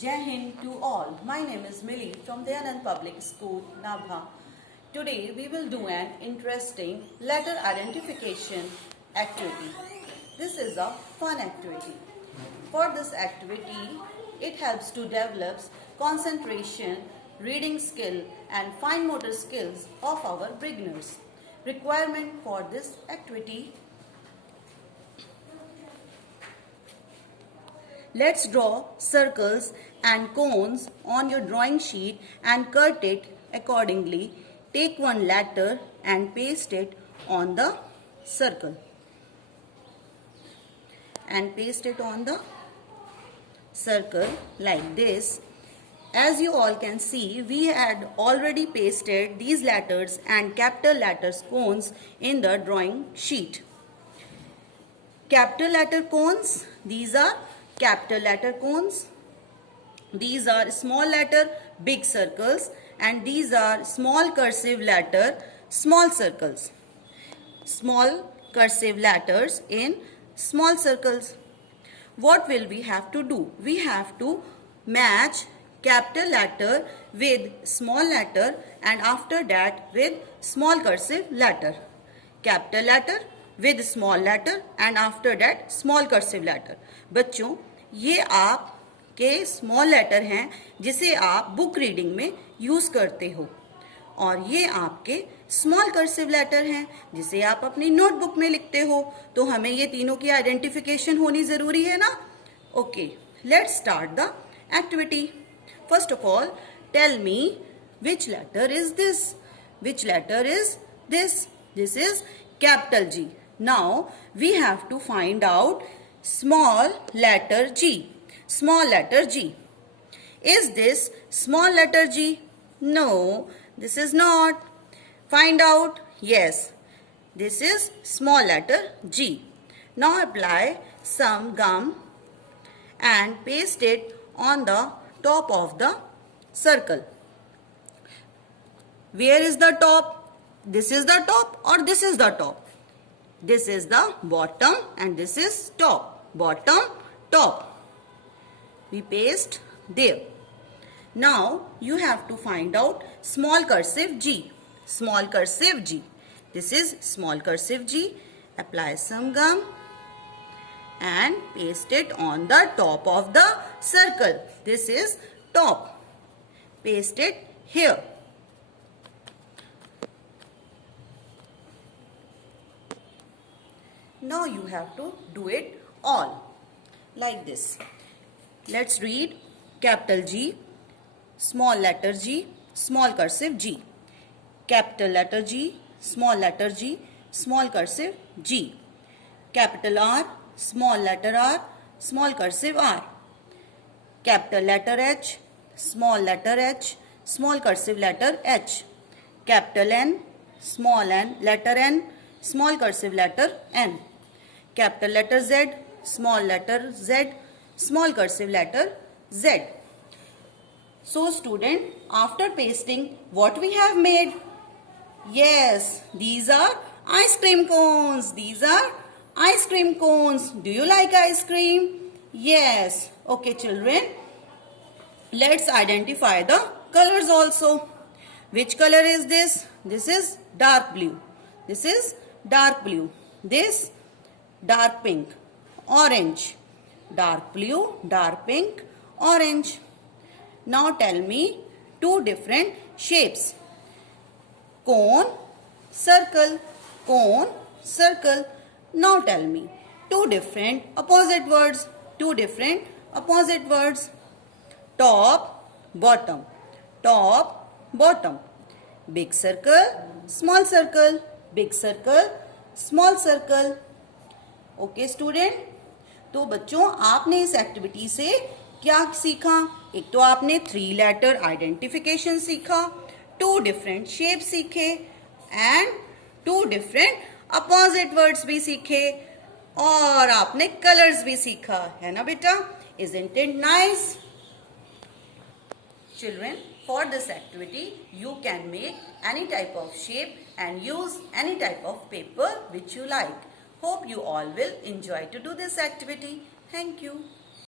Jai Hind to all. My name is Millie from Dayanand Public School, Nabha. Today we will do an interesting letter identification activity. This is a fun activity. For this activity, it helps to develop concentration, reading skill and fine motor skills of our beginners. Requirement for this activity: let's draw circles and cones on your drawing sheet and cut it accordingly. Take one letter and paste it on the circle. And paste it on the circle like this. As you all can see, we had already pasted these letters and capital letters cones in the drawing sheet. Capital letter cones, these are capital letter cones. These are small letter big circles, and these are small cursive letter small circles. Small cursive letters in small circles. What will we have to do? We have to match capital letter with small letter and after that with small cursive letter. Capital letter with small letter and after that small cursive letter. बच्चों, ये आपके small letter हैं जिसे आप book reading में use करते हो, और ये आपके स्मॉल कर्सिव लेटर हैं जिसे आप अपनी नोटबुक में लिखते हो. तो हमें ये तीनों की आइडेंटिफिकेशन होनी जरूरी है ना. Okay, let's start the activity. First of all, tell me which letter is this. Which letter is this? This is capital G. Now we have to find out small letter G. Small letter G. Is this small letter G? No, this is not. Find out. Yes, this is small letter G. Now apply some gum and paste it on the top of the circle. Where is the top? This is the top or this is the top? This is the bottom and this is top. Bottom, top. We paste there. Now you have to find out small cursive G. Small cursive G. This is small cursive G. Apply some gum and paste it on the top of the circle. This is top. Paste it here. Now you have to do it all like this. Let's read capital G, small letter G, small cursive G. Capital letter G, small letter G, small cursive G. Capital R, small letter R, small cursive R. Capital letter H, small letter H, small cursive letter H. Capital N, small n, letter N, small cursive letter N. Capital letter Z, small letter Z, small cursive letter Z. So student, after pasting, what we have made? Yes, these are ice cream cones. These are ice cream cones. Do you like ice cream? Yes. Okay children, let's identify the colors also. Which color is this? This is dark blue. This is dark blue. This dark pink, orange. Dark blue, dark pink, orange. Now tell me two different shapes. Cone, circle. Cone, circle. Now tell me two different opposite words. Two different opposite words. Top, bottom. Top, bottom. Big circle, small circle. Big circle, small circle. Okay student, तो बच्चों आपने इस activity से क्या सीखा? एक तो आपने 3 लेटर आइडेंटिफिकेशन सीखा, 2 डिफरेंट शेप सीखे एंड 2 डिफरेंट अपोजिट वर्ड्स भी सीखे, और आपने कलर्स भी सीखा, है ना बेटा? Isn't it nice? Children, for this activity you can make any type of shape and use any type of paper which you like. Hope you all will enjoy to do this activity. Thank you.